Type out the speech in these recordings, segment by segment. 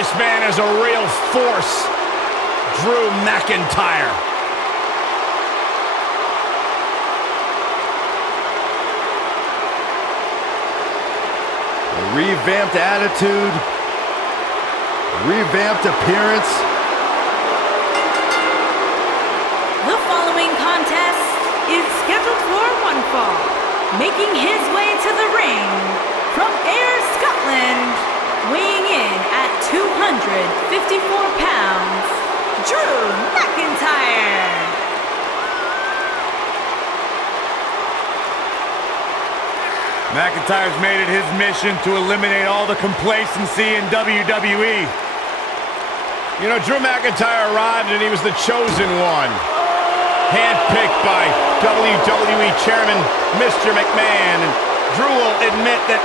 This man is a real force. Drew McIntyre. A revamped attitude. Revamped appearance. The following contest is scheduled for one fall. Making his way to the ring from Ayr, Scotland, weighing in at 254 pounds, Drew McIntyre. McIntyre's made it his mission to eliminate all the complacency in WWE. You know, Drew McIntyre arrived and he was the chosen one. Handpicked by WWE Chairman Mr. McMahon. And Drew will admit that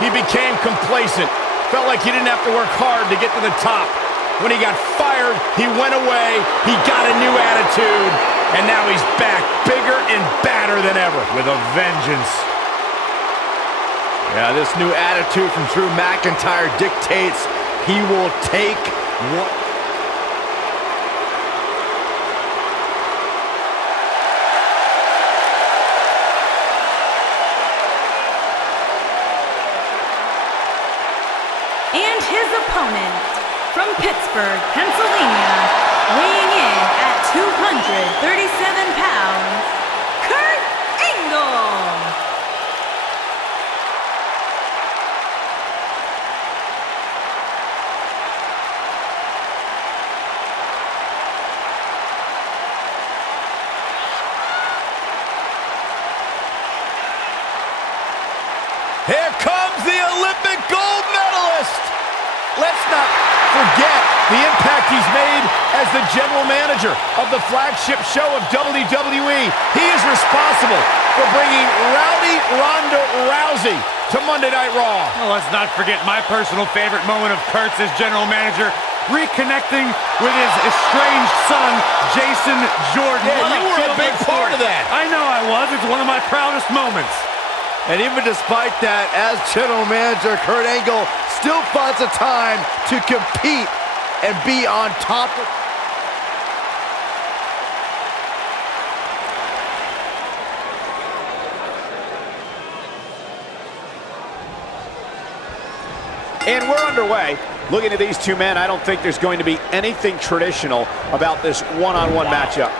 he became complacent. Felt like he didn't have to work hard to get to the top. When he got fired, he went away, he got a new attitude, and now he's back, bigger and badder than ever, with a vengeance. Yeah, this new attitude from Drew McIntyre dictates he will take what... And his opponent, from Pittsburgh, Pennsylvania, weighing in at 237 pounds, Kurt Angle. Here comes the Olympic gold medalist! Let's not forget the impact he's made as the general manager of the flagship show of WWE. He is responsible for bringing Rowdy Ronda Rousey to Monday Night Raw. Well, let's not forget my personal favorite moment of Kurt's as general manager, reconnecting with his estranged son, Jason Jordan. Yeah, you were a big part of that. I know I was. It's one of my proudest moments. And even despite that, as general manager, Kurt Angle still finds the time to compete and be on top of... And we're underway. Looking at these two men, I don't think there's going to be anything traditional about this one-on-one matchup.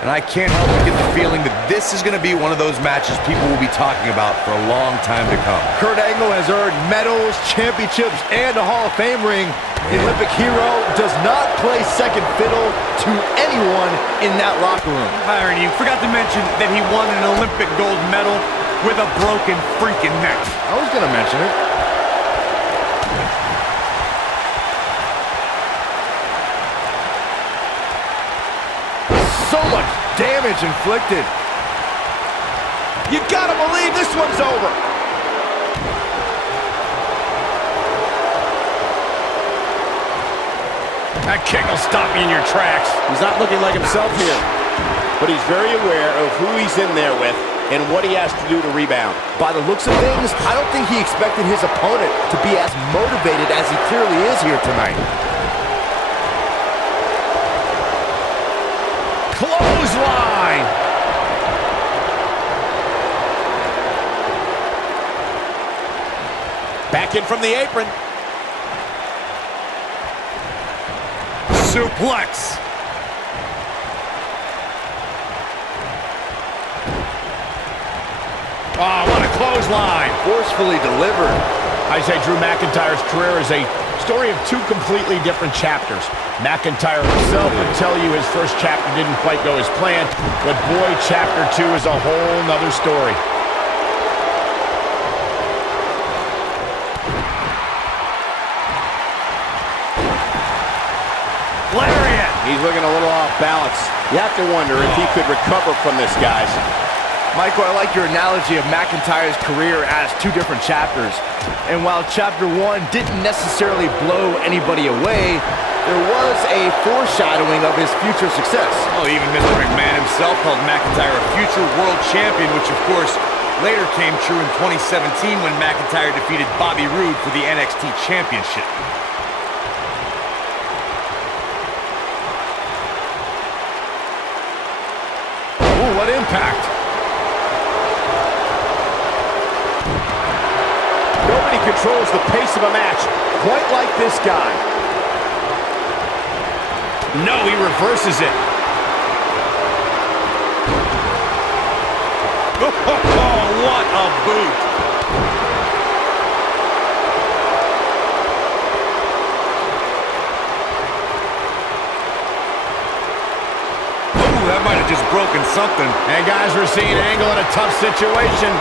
And I can't help but get the feeling that this is going to be one of those matches people will be talking about for a long time to come. Kurt Angle has earned medals, championships, and a Hall of Fame ring. The Olympic hero does not play second fiddle to anyone in that locker room. Byron, you forgot to mention that he won an Olympic gold medal with a broken freaking neck. I was going to mention it. So much damage inflicted. You gotta believe this one's over. That kick will stop you in your tracks. He's not looking like himself here, but he's very aware of who he's in there with and what he has to do to rebound. By the looks of things, I don't think he expected his opponent to be as motivated as he clearly is here tonight. Clothesline! Back in from the apron. Suplex. Oh, what a clothesline. Forcefully delivered. I say Drew McIntyre's career is a story of two completely different chapters. McIntyre himself would tell you his first chapter didn't quite go as planned, but boy, chapter 2 is a whole nother story. Lariat! He's looking a little off balance. You have to wonder if he could recover from this, guys. Michael, I like your analogy of McIntyre's career as two different chapters. And while chapter 1 didn't necessarily blow anybody away, there was a foreshadowing of his future success. Well, even Mr. McMahon himself called McIntyre a future world champion, which of course later came true in 2017 when McIntyre defeated Bobby Roode for the NXT Championship. controls the pace of a match, quite like this guy. No, he reverses it. Oh, what a boot. Ooh, that might have just broken something. And guys, we're seeing Angle in a tough situation.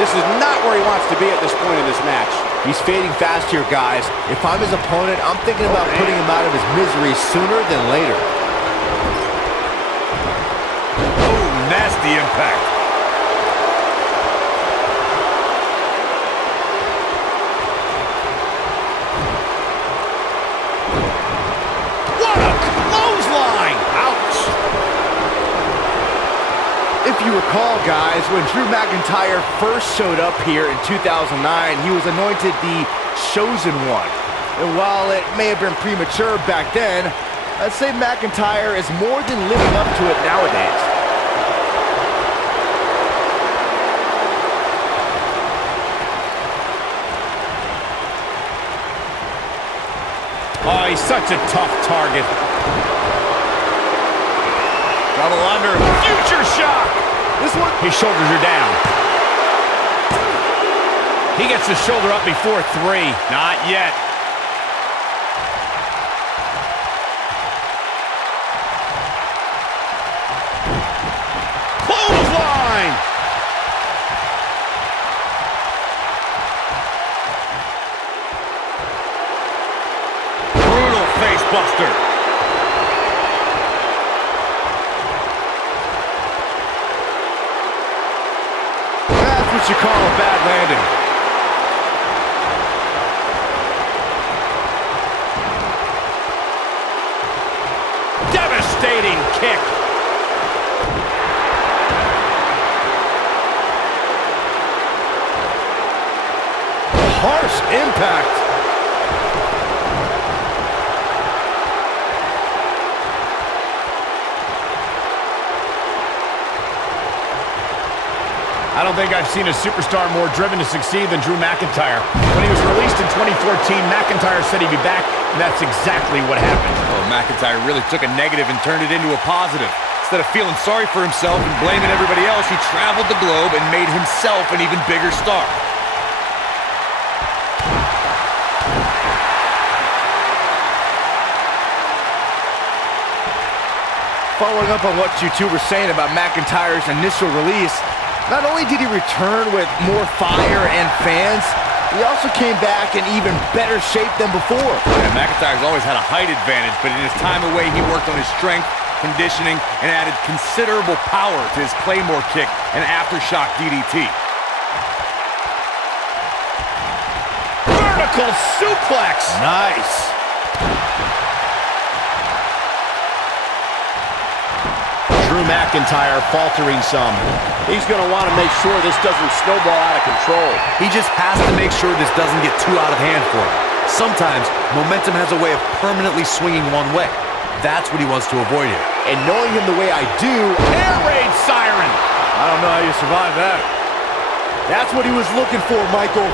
This is not where he wants to be at this point in this match. He's fading fast here, guys. If I'm his opponent, I'm thinking about putting him out of his misery sooner than later. Oh, nasty impact. What a clothesline! Ouch! If you recall, guys, when Drew McIntyre first showed up here in 2009, he was anointed the Chosen One. And while it may have been premature back then, I'd say McIntyre is more than living up to it nowadays. Oh, he's such a tough target. Double under. Future shock! This one, his shoulders are down. He gets his shoulder up before 3. Not yet. Clothesline! Brutal face buster. That's what you call a bad landing. Devastating kick. Harsh impact. I don't think I've seen a superstar more driven to succeed than Drew McIntyre. When he was released in 2014, McIntyre said he'd be back, and that's exactly what happened. Oh, McIntyre really took a negative and turned it into a positive. Instead of feeling sorry for himself and blaming everybody else, he traveled the globe and made himself an even bigger star. Following up on what you two were saying about McIntyre's initial release, not only did he return with more fire and fans, he also came back in even better shape than before. Yeah, McIntyre's always had a height advantage, but in his time away, he worked on his strength, conditioning, and added considerable power to his Claymore kick and aftershock DDT. Vertical suplex. Nice. Drew McIntyre faltering some. He's going to want to make sure this doesn't snowball out of control. He just has to make sure this doesn't get too out of hand for him. Sometimes, momentum has a way of permanently swinging one way. That's what he wants to avoid here. And knowing him the way I do, Air raid siren. I don't know how you survive that. That's what he was looking for, Michael.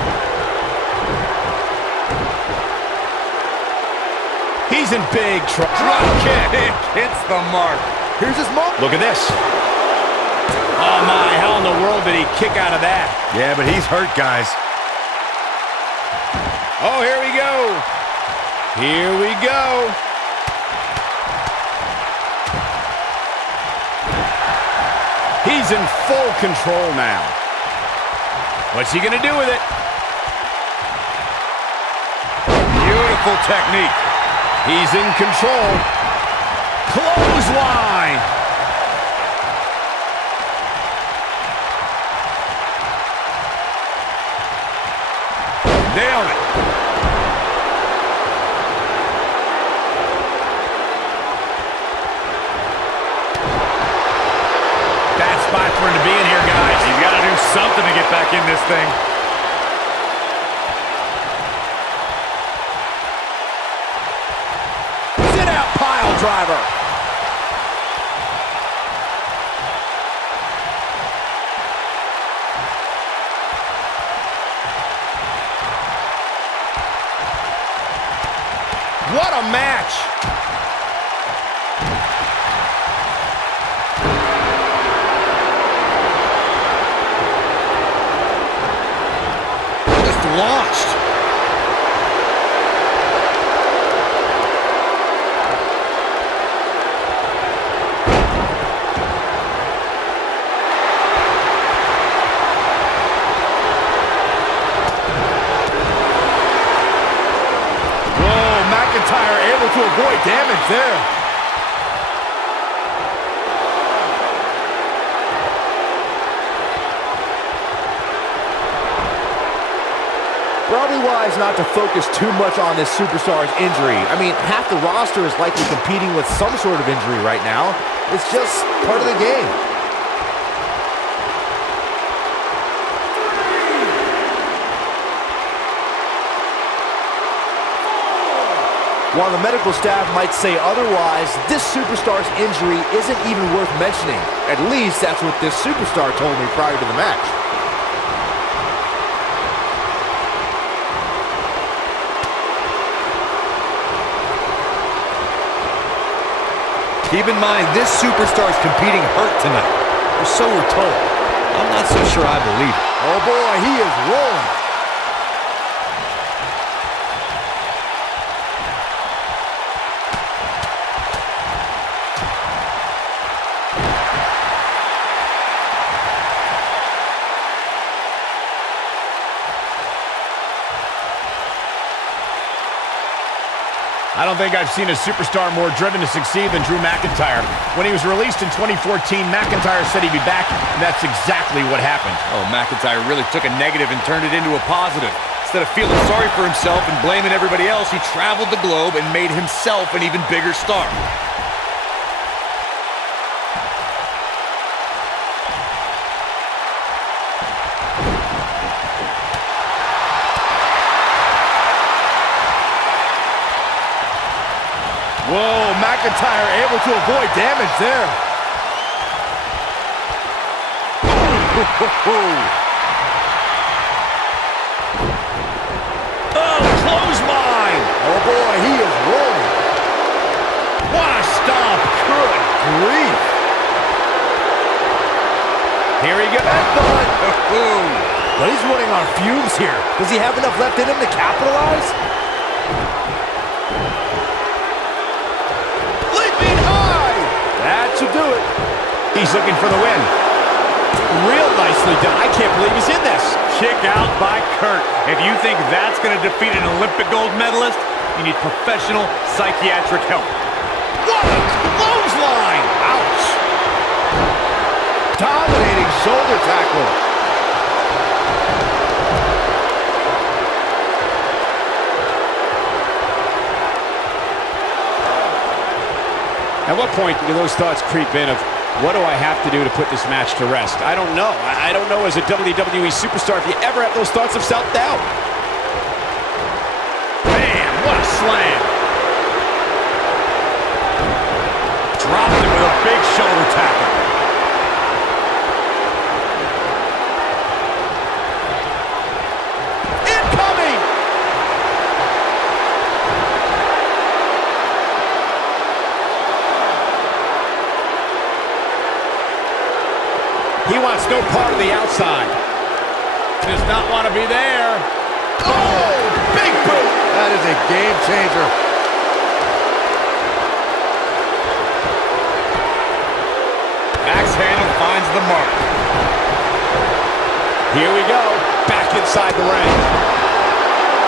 He's in big trouble. Drop kick hits the mark. Here's his moment. Look at this. Oh my, how in the world did he kick out of that? Yeah, but he's hurt, guys. Oh, here we go. Here we go. He's in full control now. What's he gonna do with it? Beautiful technique. He's in control. Clothesline. Nailed it. Bad spot for him to be in here, guys. He's got to do something to get back in this thing. sit out pile driver. What a match! Just launched. McIntyre able to avoid damage there. Probably wise not to focus too much on this superstar's injury. I mean, half the roster is likely competing with some sort of injury right now. It's just part of the game. While the medical staff might say otherwise, this superstar's injury isn't even worth mentioning. At least that's what this superstar told me prior to the match. Keep in mind, this superstar's competing hurt tonight. Or so we're told. I'm not so sure I believe it. Oh boy, he is rolling. I don't think I've seen a superstar more driven to succeed than Drew McIntyre. When he was released in 2014, McIntyre said he'd be back, and that's exactly what happened. Oh, McIntyre really took a negative and turned it into a positive. Instead of feeling sorry for himself and blaming everybody else, he traveled the globe and made himself an even bigger star. Whoa, McIntyre able to avoid damage there. Oh, clothesline! Oh boy, he is rolling. What a stomp! Good grief. Here he goes. But he's running on fumes here. Does he have enough left in him to capitalize? That should do it. He's looking for the win. Real nicely done. I can't believe he's in this. Kick out by Kurt. If you think that's going to defeat an Olympic gold medalist, you need professional psychiatric help. What a clothesline! Ouch! Dominating shoulder tackle. At what point do those thoughts creep in of, what do I have to do to put this match to rest? I don't know. I don't know as a WWE superstar if you ever have those thoughts of self-doubt. Bam! What a slam! Dropped him with a big shoulder tackle. Incoming! He wants no part of the outside. Does not want to be there. Oh, big boot. That is a game changer. Axe handle finds the mark. Here we go. Back inside the ring.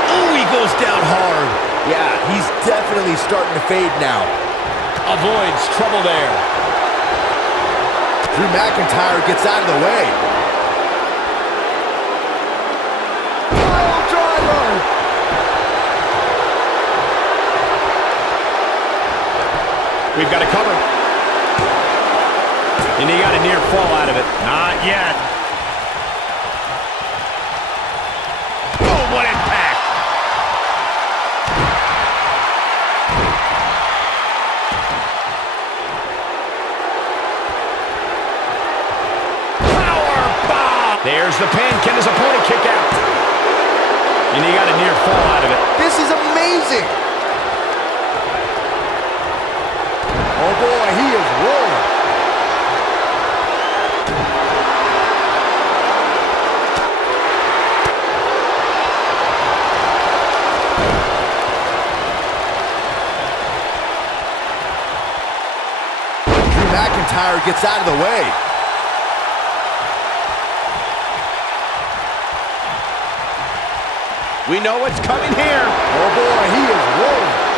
Oh, he goes down hard. Yeah, he's definitely starting to fade now. Avoids trouble there. Drew McIntyre gets out of the way. Pile driver! We've got to cover. And he got a near fall out of it. Not yet. Oh, what impact! There's the pin. Can his opponent kick out? And he got a near fall out of it. This is amazing. Oh boy, he is rolling. McIntyre gets out of the way. We know what's coming here. Oh boy, he is rolling.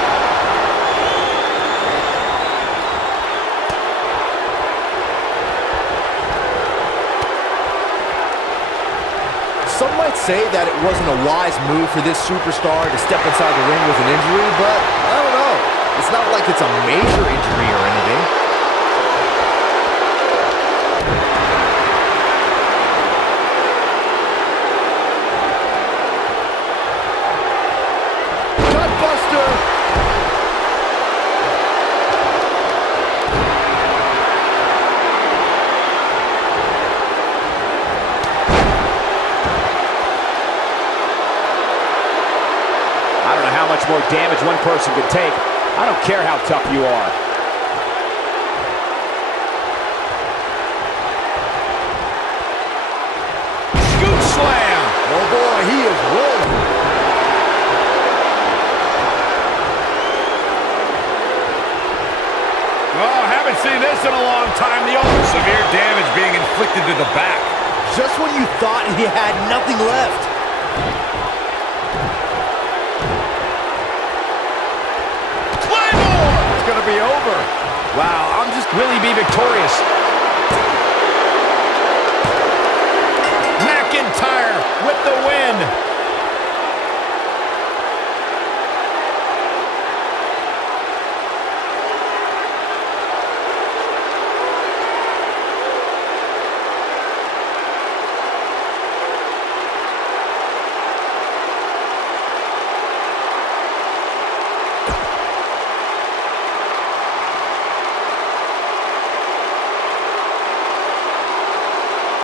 Some might say that it wasn't a wise move for this superstar to step inside the ring with an injury, but I don't know. It's not like it's a major injury or anything. I don't know how much more damage one person could take. I don't care how tough you are. Scoop slam. Oh boy, he is rolling. Oh, haven't seen this in a long time. The old severe damage being inflicted to the back. Just when you thought he had nothing left. Be over. Wow, Will he be victorious?